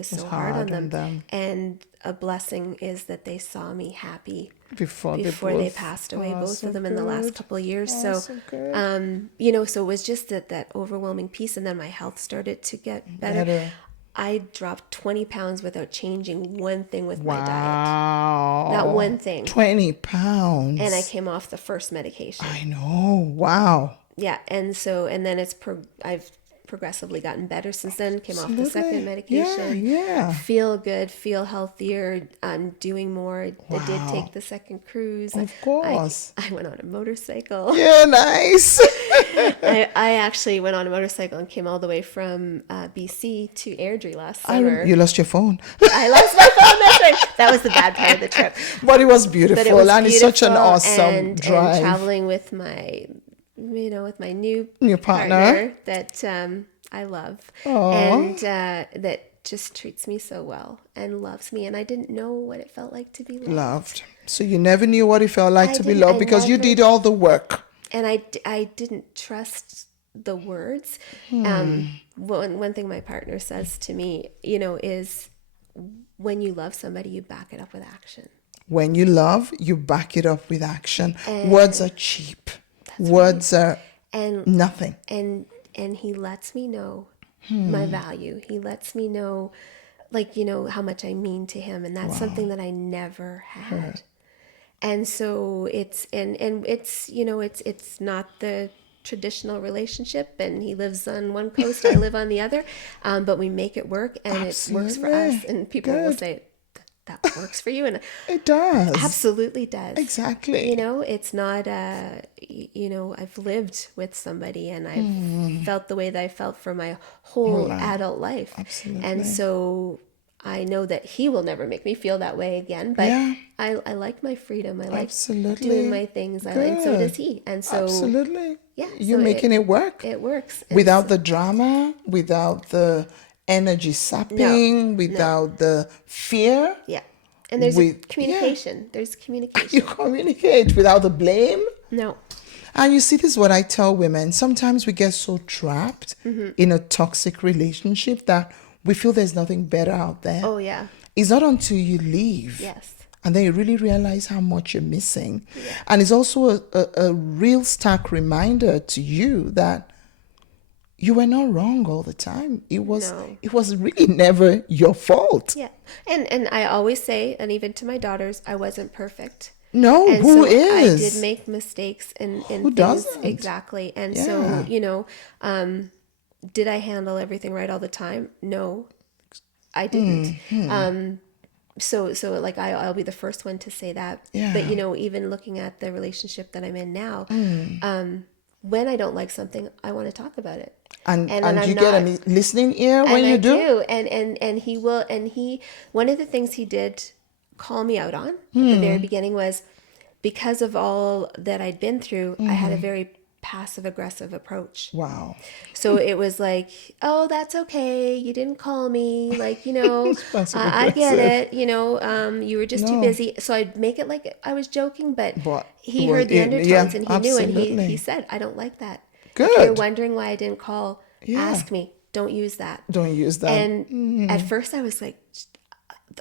so hard on them. And a blessing is that they saw me happy before they passed away, both of them in the last couple of years. So good. you know, so it was just that overwhelming peace, and then my health started to get better. I dropped 20 pounds without changing one thing with my diet. Wow. Not one thing. 20 pounds. And I came off the first medication. I know. Wow. Yeah, and then I've progressively gotten better since then. Came off the second medication. Yeah. Feel good, feel healthier. I'm doing more. Wow. I did take the second cruise. Of course. I went on a motorcycle. Yeah, nice. I actually went on a motorcycle and came all the way from BC to Airdrie last summer. You lost your phone. I lost my phone. That's right. That was the bad part of the trip. But it was beautiful, and it's such an awesome drive. And traveling with my new partner that I love. Aww. And that just treats me so well and loves me. And I didn't know what it felt like to be loved. So you never knew what it felt like to be loved because you did all the work. And I didn't trust the words. One thing my partner says to me, you know, is when you love somebody, you back it up with action. When you love, you back it up with action. Words are cheap. Words are nothing. And he lets me know my value. He lets me know, like, you know, how much I mean to him. And that's something that I never had. And so it's you know, it's not the traditional relationship, and he lives on one coast, I live on the other, but we make it work, and Absolutely. It works for us. And people will say, that works for you, and it does. Absolutely does. Exactly. You know, it's not you know, I've lived with somebody, and I've felt the way that I felt for my whole adult life. Absolutely. And so I know that he will never make me feel that way again, but I like my freedom. I like doing my things. And so does he. And so Absolutely. Yeah. You're making it work. It works. Without the drama, without the energy sapping, without the fear. Yeah. And there's communication. Yeah. There's communication. You communicate without the blame. No. And you see, this is what I tell women. Sometimes we get so trapped in a toxic relationship that we feel there's nothing better out there. Oh, yeah. It's not until you leave. Yes. And then you really realize how much you're missing. Yeah. And it's also a real stark reminder to you that you were not wrong all the time. It was really never your fault. Yeah. And I always say, and even to my daughters, I wasn't perfect. No, and who so is? I did make mistakes in who things. Doesn't? Exactly. And so, you know, did I handle everything right all the time? No, I didn't. So like I'll be the first one to say that. Yeah. But, you know, even looking at the relationship that I'm in now, when I don't like something, I want to talk about it. And you get a listening ear when you do? And he will. And one of the things he did call me out on at the very beginning was, because of all that I'd been through, I had a very passive aggressive approach. Wow. So it was like, oh, that's okay. You didn't call me. Like, you know, I get it. You know, you were just too busy. So I'd make it like I was joking, but he heard the undertones and he knew, and he said, I don't like that. Good. If you're wondering why I didn't call, ask me. Don't use that. Don't use that. And at first I was like,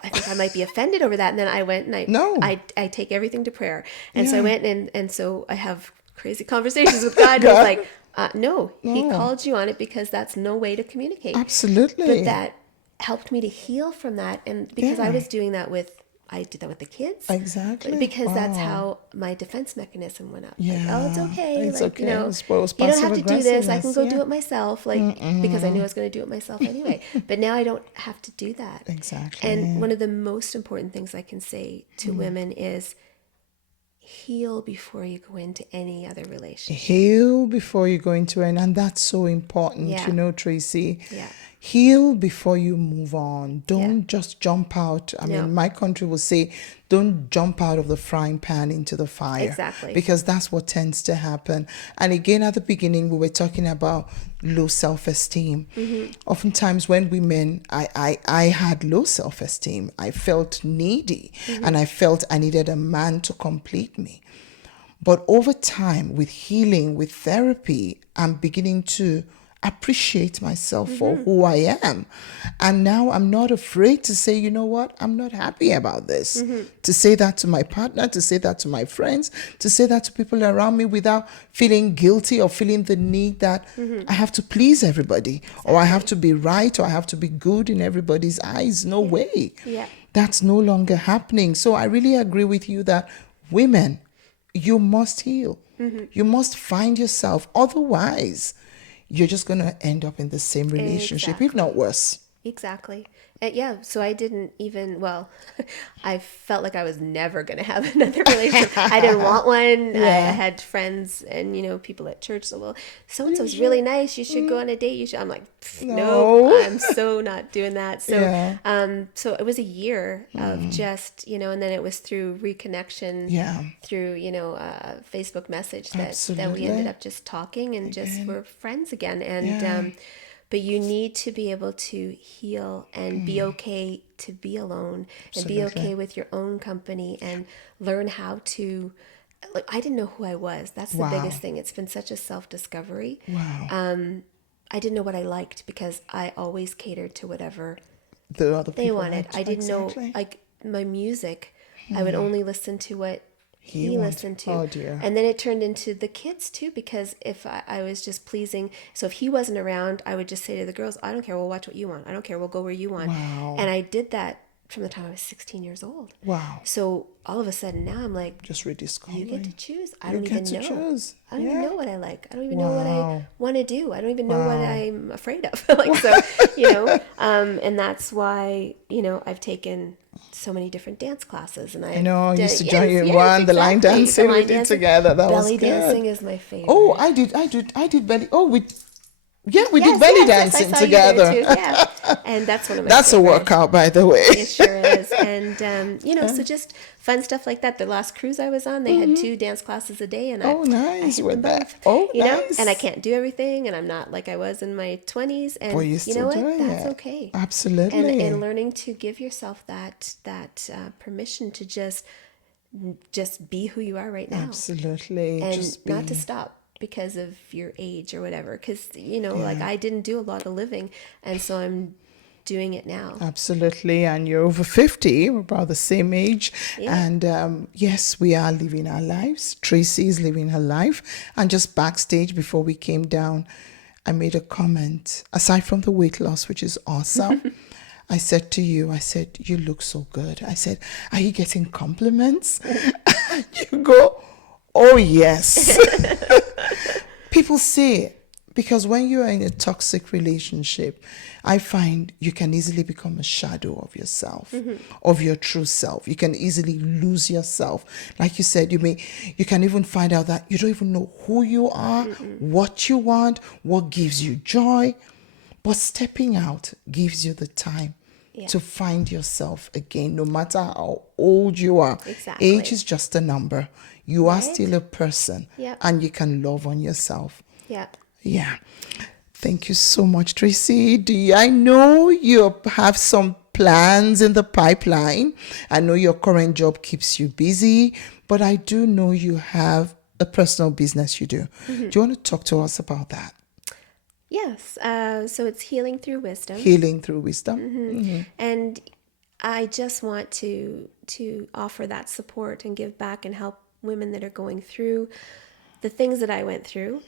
I think I might be offended over that. And then I went and I take everything to prayer. And so I went and so I have crazy conversations with God. He's like, no, he called you on it because that's no way to communicate. Absolutely. But that helped me to heal from that. And because I was doing that I did that with the kids. Exactly. Because that's how my defense mechanism went up. Yeah. Like, oh, it's okay. It's like, okay. you know, you don't have to do this. I can go do it myself. Like, because I knew I was going to do it myself anyway. But now I don't have to do that. Exactly. And one of the most important things I can say to women is heal before you go into any other relationship. Heal before you go into it. And that's so important, you know, Tracey. Yeah. Heal before you move on. Don't Yeah. just jump out. I No. mean, my country will say, don't jump out of the frying pan into the fire. Exactly. Because that's what tends to happen. And again, at the beginning, we were talking about low self-esteem. Oftentimes when women, I had low self-esteem. I felt needy and I felt I needed a man to complete me. But over time, with healing, with therapy, I'm beginning to appreciate myself for who I am. And now I'm not afraid to say, you know what, I'm not happy about this. To say that to my partner, to say that to my friends, to say that to people around me without feeling guilty or feeling the need that I have to please everybody, or I have to be right, or I have to be good in everybody's eyes. No way. Yeah. That's no longer happening. So I really agree with you that women, you must heal. You must find yourself. Otherwise, you're just going to end up in the same relationship, if not worse. Exactly. Yeah, so I didn't even, well, I felt like I was never going to have another relationship. I didn't want one. I had friends and, people at church, so, well, so-and-so's really nice. You should go on a date. You should. I'm like, No. nope, I'm so not doing that. So, Yeah. so it was a year of just, and then it was through reconnection, Yeah. through, Facebook message that we Absolutely. ended up just talking and just were friends again. And, Yeah. but you need to be able to heal and be okay to be alone and be Absolutely. okay with your own company and learn how to, like, I didn't know who I was. That's the biggest thing. It's been such a self-discovery. Wow. I didn't know what I liked because I always catered to whatever The other they people wanted. liked. I didn't Exactly. know, like, my music. I would only listen to what he wanted- listened to. oh, dear. And then it turned into the kids too, because if I was just pleasing, so if he wasn't around, I would just say to the girls, I don't care, we'll watch what you want. I don't care, we'll go where you want. Wow. And I did that from the time I was 16 years old. Wow. So all of a sudden now I'm like, Just rediscovering. you get to choose. I You don't even get to know. choose. I don't Yeah. even know what I like. I don't even know what I Wow. want to do. I don't even know what Wow. I'm afraid of. Like, so, and that's why, I've taken so many different dance classes, and I know, I used to yes, join you in yes, one, the line exactly. dancing The we line did dancing. together. That was Belly good. dancing is my favorite. Oh, I did belly. Oh, we did Yes, belly yes, dancing I saw together. You there too. Yeah, and that's one of my That's a favorite. workout, by the way. It sure is. And, so just fun stuff like that. The last cruise I was on, they had 2 dance classes a day. And Oh, I nice hit with them that. both, Oh, nice. And I can't do everything. And I'm not like I was in my 20s. And Boy, you're you know still what? doing That's it. okay. Absolutely. And learning to give yourself that permission to just be who you are right now. Absolutely. And Just be. not to stop because of your age or whatever. Because, like I didn't do a lot of living. And so I'm doing it now. Absolutely. And you're over 50, we're about the same age. Yeah. And yes, we are living our lives. Tracey is living her life. And just backstage before we came down, I made a comment, aside from the weight loss, which is awesome. I said to you, you look so good. I said, are you getting compliments? You go, oh, yes. People say it. Because when you are in a toxic relationship, I find you can easily become a shadow of yourself, of your true self. You can easily lose yourself. Like you said, you can even find out that you don't even know who you are, what you want, what gives you joy. But stepping out gives you the time to find yourself again, no matter how old you are. Exactly. Age is just a number. You are Right. still a person, Yep. and you can love on yourself. Yeah. Yeah. Thank you so much, Tracey. I know you have some plans in the pipeline. I know your current job keeps you busy, but I do know you have a personal business you do. Do you want to talk to us about that? Yes. So it's healing through wisdom. Healing through wisdom. And I just want to offer that support and give back and help women that are going through the things that I went through.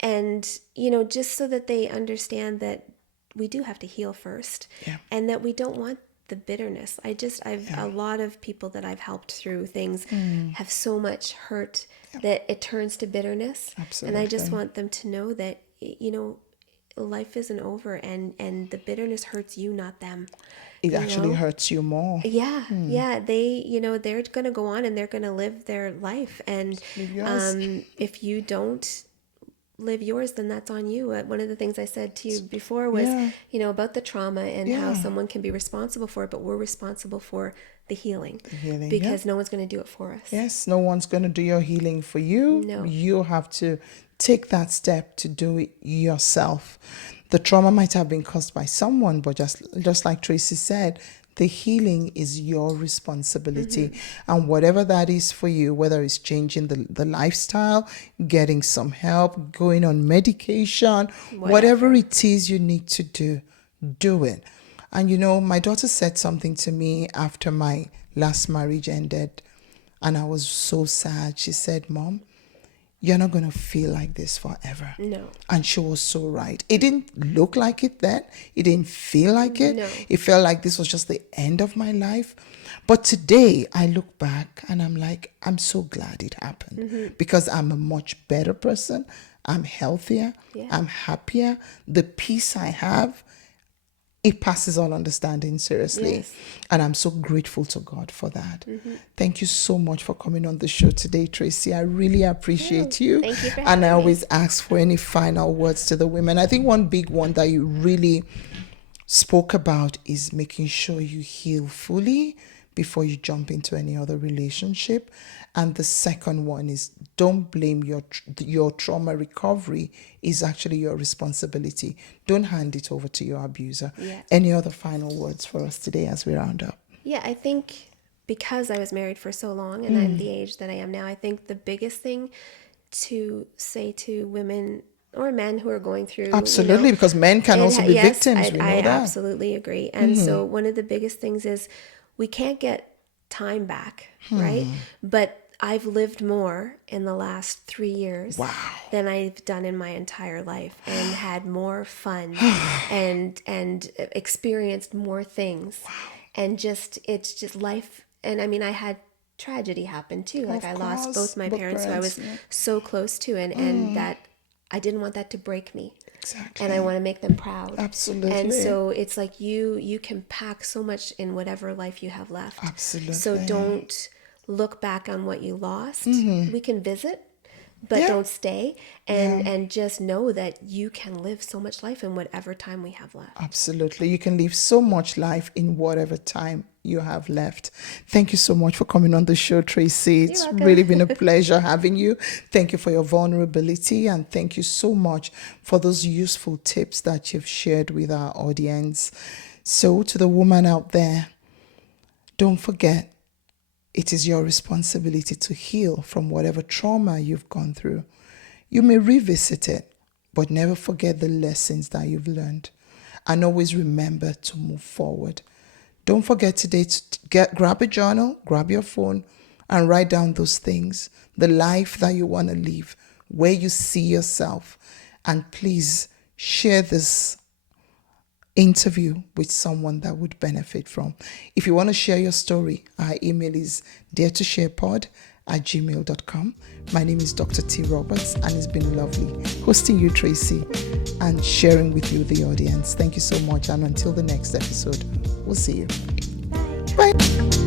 And, just so that they understand that we do have to heal first, and that we don't want the bitterness. A lot of people that I've helped through things have so much hurt that it turns to bitterness. Absolutely. And I just want them to know that, life isn't over, and the bitterness hurts you, not them. It actually hurts you more. Yeah, yeah. They're going to go on and they're going to live their life. And Live yours. if you don't live yours, then that's on you. One of the things I said to you before was, Yeah. about the trauma and how Yeah. someone can be responsible for it, but we're responsible for the healing, Healing, because yeah. no one's going to do it for us. Yes, no one's going to do your healing for you. No. You have to take that step to do it yourself. The trauma might have been caused by someone, but just like Tracey said, the healing is your responsibility. And whatever that is for you, whether it's changing the lifestyle, getting some help, going on medication, whatever it is you need to do it. And my daughter said something to me after my last marriage ended, and I was so sad. She said, "Mom, you're not going to feel like this forever." No. And she was so right. It didn't look like it then. It didn't feel like it. No. It felt like this was just the end of my life. But today I look back and I'm like, I'm so glad it happened, because I'm a much better person. I'm healthier. Yeah. I'm happier. The peace I have, it passes all understanding, seriously. Yes. And I'm so grateful to God for that. Thank you so much for coming on the show today, Tracey. I really appreciate you. Thank you for And I having me. always ask for any final words to the women. I think one big one that you really spoke about is making sure you heal fully before you jump into any other relationship. And the second one is, don't blame your trauma recovery is actually your responsibility. Don't hand it over to your abuser. Yeah. Any other final words for us today as we round up? Yeah, I think because I was married for so long and I'm the age that I am now, I think the biggest thing to say to women or men who are going through, Absolutely, because men can also be victims. We know I that. absolutely agree. And so one of the biggest things is we can't get time back, right? But I've lived more in the last 3 years than I've done in my entire life, and had more fun and experienced more things. And it's just life. And I mean, I had tragedy happen too. Like, I lost course, both my both parents who I was parents, yeah. so close to, and that I didn't want that to break me. Exactly. And I want to make them proud. Absolutely. And so it's like you can pack so much in whatever life you have left. Absolutely. So don't look back on what you lost. We can visit, but Yeah. don't stay. And just know that you can live so much life in whatever time we have left. Absolutely. You can live so much life in whatever time you have left. Thank you so much for coming on the show, Tracey. It's welcome. really been a pleasure having you. Thank you for your vulnerability, and thank you so much for those useful tips that you've shared with our audience. So, to the woman out there, don't forget, it is your responsibility to heal from whatever trauma you've gone through. You may revisit it, but never forget the lessons that you've learned. And always remember to move forward. Don't forget today to grab a journal, grab your phone, and write down those things, the life that you want to live, where you see yourself. And please share this interview with someone that would benefit from. If you want to share your story, our email is daretosharepod@gmail.com. My name is Dr. T. Roberts, and it's been lovely hosting you, Tracey, and sharing with you, the audience. Thank you so much, and until the next episode, we'll see you. Bye. Bye.